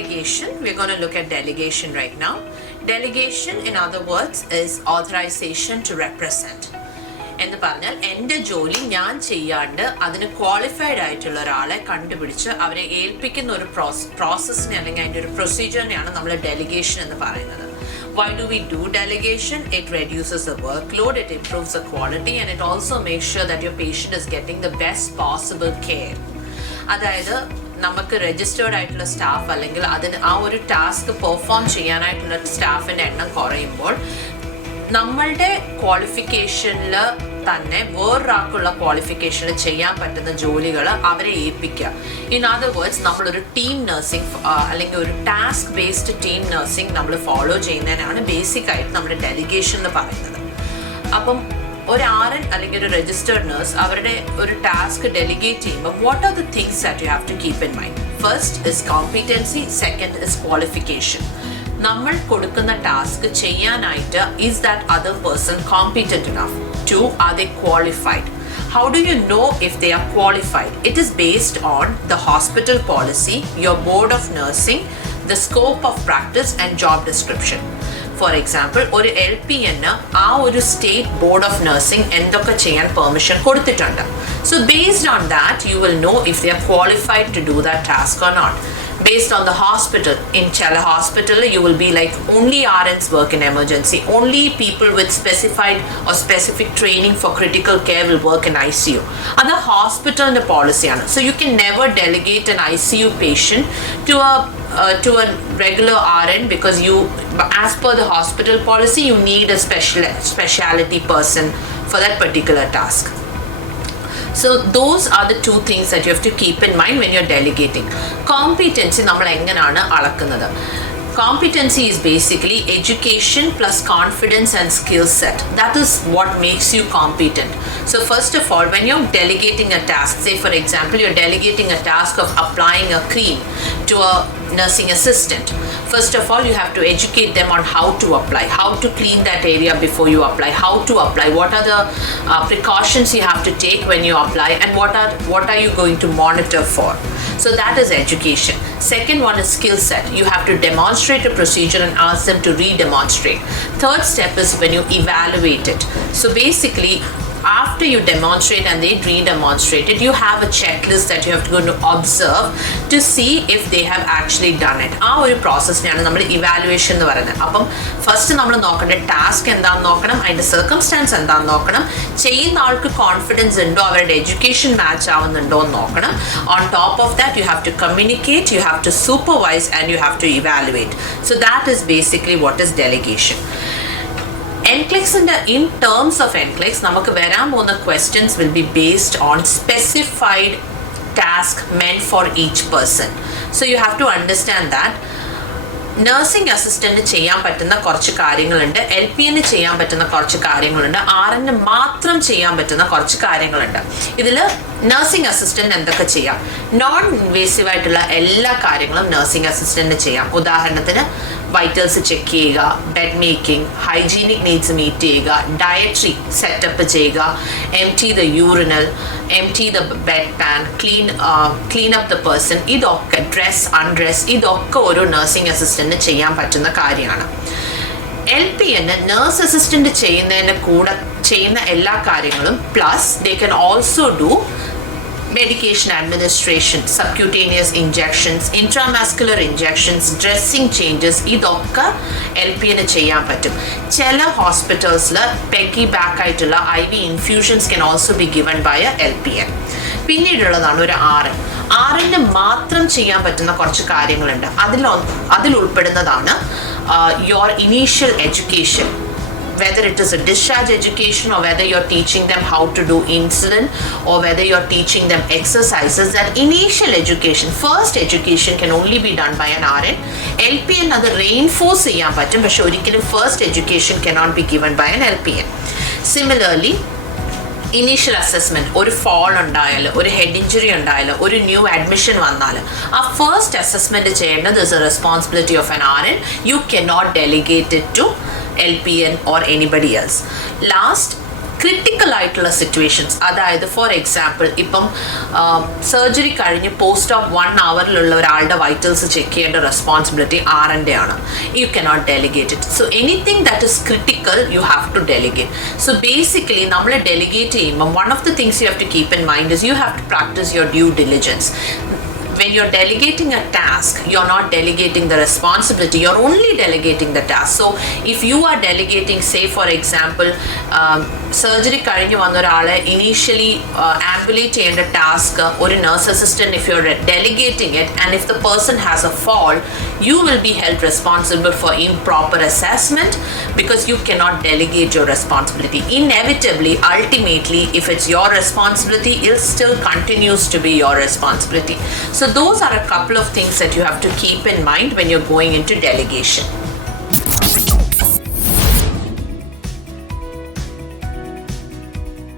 Delegation. We're going to look at delegation right now. Delegation, in other words, is authorization to represent. എന്ന് പറഞ്ഞാൽ എൻ്റെ ജോലി ഞാൻ ചെയ്യാണ്ട് അതിന് ക്വാളിഫൈഡ് ആയിട്ടുള്ള ഒരാളെ കണ്ടുപിടിച്ച് അവരെ ഏൽപ്പിക്കുന്ന ഒരു പ്രോസസ്സിനെ അല്ലെങ്കിൽ അതിൻ്റെ ഒരു പ്രൊസീജിയറിനെയാണ് നമ്മൾ ഡെലിഗേഷൻ എന്ന് പറയുന്നത്. Why do we do delegation? It reduces the workload, it improves the quality, and it also makes sure that your patient is getting the best possible care. അതായത് നമുക്ക് രജിസ്റ്റേർഡ് ആയിട്ടുള്ള സ്റ്റാഫ് അല്ലെങ്കിൽ അതിന് ആ ഒരു ടാസ്ക് പെർഫോം ചെയ്യാനായിട്ടുള്ള സ്റ്റാഫിൻ്റെ എണ്ണം കുറയുമ്പോൾ നമ്മളുടെ ക്വാളിഫിക്കേഷനിൽ തന്നെ വേറൊരാൾക്കുള്ള ക്വാളിഫിക്കേഷനിൽ ചെയ്യാൻ പറ്റുന്ന ജോലികൾ അവരെ ഏൽപ്പിക്കുക. ഇൻ അതർ വേർഡ്സ് നമ്മളൊരു ടീം നഴ്സിംഗ് അല്ലെങ്കിൽ ഒരു ടാസ്ക് ബേസ്ഡ് ടീം നഴ്സിംഗ് നമ്മൾ ഫോളോ ചെയ്യുന്നതിനാണ് ബേസിക് ആയിട്ട് നമ്മുടെ ഡെലിഗേഷൻ എന്ന് പറയുന്നത്. അപ്പം ഒരു RN അല്ലെങ്കിൽ ഒരു രജിസ്റ്റേർഡ് നഴ്സ് അവരുടെ ഒരു ടാസ്ക് ഡെലിഗേറ്റ് ചെയ്യുമ്പോൾ what are the things that you have to keep in mind? First is competency, second is qualification. നമ്മൾ കൊടുക്കുന്ന ടാസ്ക് ചെയ്യാനായിട്ട് is that other person competent enough? Two, are they qualified? How do you know if they are qualified? It is based on the hospital policy, your board of nursing, the scope of practice and job description. For example, ഒരു LPN ആ ഒരു state board of nursing എന്തൊക്കെ ചെയ്യാൻ പെർമിഷൻ കൊടുത്തിട്ടുണ്ട്. So based on that, you will know if they are qualified to do that task or not. Based on the hospital, in Chala hospital, you will be like only RNs work in emergency. Only people with specified or specific training for critical care will work in ICU. Other hospital in the policy. So you can never delegate an ICU patient to a regular RN because you, as per the hospital policy, you need a specialty person for that particular task. So those are the two things that you have to keep in mind when you're delegating. Competency നമ്മൾ എങ്ങനെയാണ് അളക്കുന്നത്? Competency is basically education plus confidence and skill set. That is what makes you competent. So first of all, when you're delegating a task, say for example, you're delegating a task of applying a cream to a nursing assistant. First of all, you have to educate them on how to apply, how to clean that area before you apply, how to apply, what are the precautions you have to take when you apply, and what are you going to monitor for. So that is education. Second one is skill set. You have to demonstrate a procedure and ask them to re-demonstrate. Third step is when you evaluate it. So basically, after you demonstrate and they re-demonstrate it, you have a checklist that you have to go to observe to see if they have actually done it. ആ ഒരു പ്രോസസ്സിനെയാണ് നമ്മൾ ഇവാലുവേഷൻ എന്ന് പറയുന്നത്. അപ്പം ഫസ്റ്റ് നമ്മൾ നോക്കേണ്ട ടാസ്ക് എന്താണെന്ന് നോക്കണം, അതിൻ്റെ സർക്കംസ്റ്റാൻസ് എന്താണെന്ന് നോക്കണം, ചെയ്യുന്ന ആൾക്ക് കോൺഫിഡൻസ് ഉണ്ടോ, അവരുടെ എഡ്യൂക്കേഷൻ മാച്ച് ആവുന്നുണ്ടോ എന്ന് നോക്കണം. On top of that you have to communicate, you have to supervise and you have to evaluate. So that is basically what is delegation. in terms of NCLEX, നമുക്ക് വരാൻ പോകുന്ന questions will be based on specified task meant for each person. So you have to understand that nursing assistant ചെയ്യാൻ പറ്റുന്ന കുറച്ച് കാര്യങ്ങളുണ്ട്, LPN ചെയ്യാൻ പറ്റുന്ന കുറച്ച് കാര്യങ്ങളുണ്ട്, RN മാത്രം ചെയ്യാൻ പറ്റുന്ന കുറച്ച് കാര്യങ്ങളുണ്ട്. ഇതിൽ നഴ്സിംഗ് അസിസ്റ്റന്റ് എന്തൊക്കെ ചെയ്യാം? നോൺ ഇൻവേസീവ് ആയിട്ടുള്ള എല്ലാ കാര്യങ്ങളും നഴ്സിംഗ് അസിസ്റ്റന്റ് ചെയ്യാം. ഉദാഹരണത്തിന് വൈറ്റൽസ് ചെക്ക് ചെയ്യുക, bed making, hygienic needs meet ചെയ്യുക, ഡയറ്ററി സെറ്റപ്പ് ചെയ്യുക, empty the urinal, empty the bedpan, clean up the person. ഇതൊക്കെ ഡ്രസ് അൺഡ്രസ് ഇതൊക്കെ ഒരു നഴ്സിംഗ് അസിസ്റ്റന്റ് ചെയ്യാൻ പറ്റുന്ന കാര്യമാണ്. LPN നഴ്സ് അസിസ്റ്റന്റ് ചെയ്യുന്നതിന് കൂടെ ചെയ്യുന്ന എല്ലാ കാര്യങ്ങളും പ്ലസ് ദേ കൻ also do medication administration, subcutaneous injections, intramuscular injections, dressing changes, ഇതൊക്കെ LPN ചെയ്യാൻ പറ്റും. ചില ഹോസ്പിറ്റൽസിൽ പെക്കി ബാക്ക് ആയിട്ടുള്ള IV infusions can also be given by a LPN. പിന്നീടുള്ളതാണ് ഒരു RN മാത്രം ചെയ്യാൻ പറ്റുന്ന കുറച്ച് കാര്യങ്ങളുണ്ട്. അതിൽ ഉൾപ്പെടുന്നതാണ് your initial education, whether it is a discharge education or whether you're teaching them how to do insulin or whether you're teaching them exercises. That initial education, first education can only be done by an RN. LPN അത് reinforce ചെയ്യാൻ പറ്റും, പക്ഷെ ഒരിക്കലും first education cannot be given by an LPN. Similarly, initial assessment, ഒരു ഫോൾ ഉണ്ടായാൽ, ഒരു head injury ഉണ്ടായാൽ, ഒരു ന്യൂ അഡ്മിഷൻ വന്നാൽ ആ ഫസ്റ്റ് അസസ്മെൻറ്റ് ചെയ്യേണ്ടത് is a responsibility of an RN. You cannot delegate it to LPN or anybody else. Last, critical ആയിട്ടുള്ള situations, അതായത് ഫോർ എക്സാമ്പിൾ ഇപ്പം സർജറി കഴിഞ്ഞ് പോസ്റ്റ് ഓഫ് 1 hourലുള്ള ഒരാളുടെ വൈറ്റൽസ് ചെക്ക് ചെയ്യേണ്ട റെസ്പോൺസിബിലിറ്റി ആറിൻ്റെ ആണ്. You cannot delegate it. So anything that is critical you have to delegate. So basically നമ്മൾ ഡെലിഗേറ്റ് ചെയ്യുമ്പോൾ one of the things you have to keep in mind is you have to practise your due diligence. When you're delegating a task, you're not delegating the responsibility, you're only delegating the task. So if you are delegating, say for example, surgery കഴിഞ്ഞ് വന്ന ഒരാളെ initially ambulate ചെയ്യേണ്ട ടാസ്ക് ഒരു nurse assistant, if you're delegating it and if the person has a fall, you will be held responsible for improper assessment because you cannot delegate your responsibility. Inevitably, ultimately, if it's your responsibility, it still continues to be your responsibility. So those are a couple of things that you have to keep in mind when you're going into delegation.